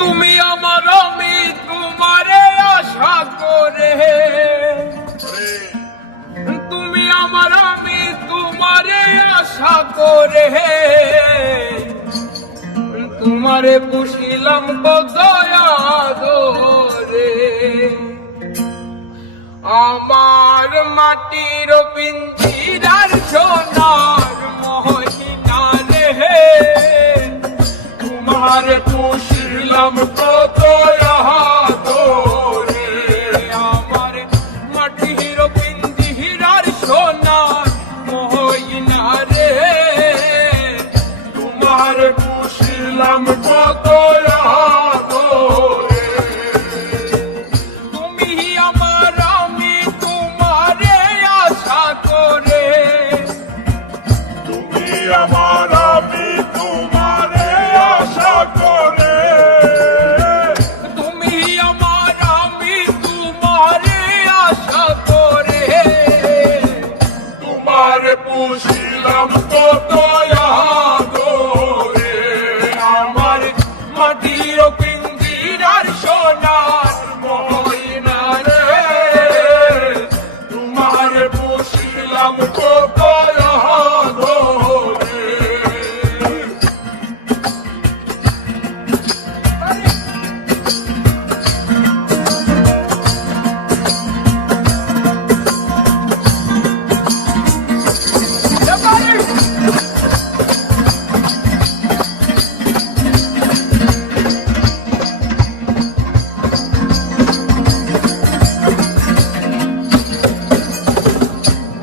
তুমি আমার আমি তোমারে আশা করে, তুমি আমার আমি তোমারে আশা করে, তোমারে পুষিলাম দয়া ধরে। আমার মাটির পিঞ্জিরার সোনার মহিনা রে, তোমারে পুষিলাম দয়া ধরে। আমার মাটির পিঞ্জিরার সোনার মহিনা রে, তোমারে পুষিলাম দয়া ধরে। তুমি আমার আমি তোমারে আশা করে, তুমি আমার আমি তোমারে আশা করে, তুমি আমার আমি তোমারে আশা করে, তোমারে পুষিলাম দয়া ধরে। আমার মাটির পিঞ্জিরার সোনার মহিনা রে, তোমারে পুষিলাম দয়া ধরে।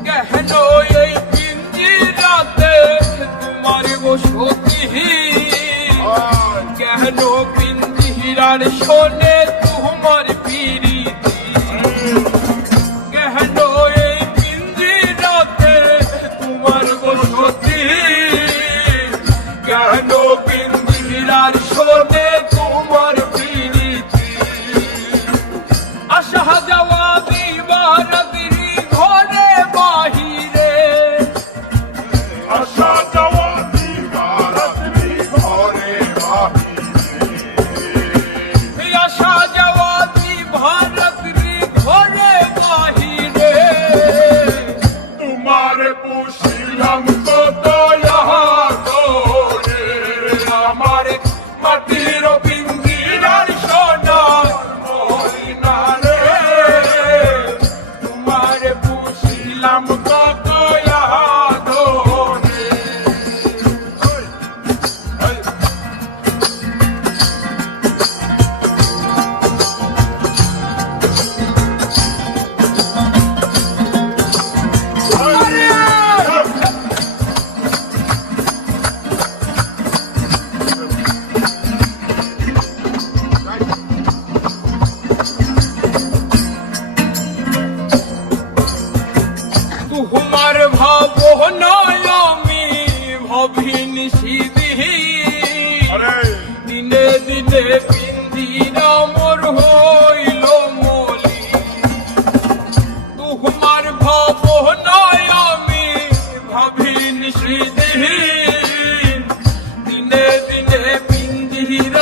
কেন এই পিঞ্জিরাতে তোমার বসতি, কেন পিঞ্জিরার শোনে তোমার প্রীতি, কেন এই পিঞ্জিরাতে তোমার বসতি, কেন পিঞ্জিরার শোনে তোমার প্রীতি। আশা যাওয়া দিবার ঘরে বাহিরে, আশা যাওয়া দিবারাত্রি ঘরে বাহিরে, আশা যাওয়া দিবার ঘরে বাহিরে, তোমারে পুষিলাম দয়া ধরে। আমার মাটির পিঞ্জিরার সোনার মহিনা রে, তোমার পুষিলাম দয়া ধরে। তোমার ভাবনায় আমি ভাবিনি সিদিহি, দিনে দিনে পিঞ্জিরা মোর হইল মলি। তোমার ভাবনায় আমি ভাবিনি সিদিহি, দিনে দিনে পিঞ্জিরা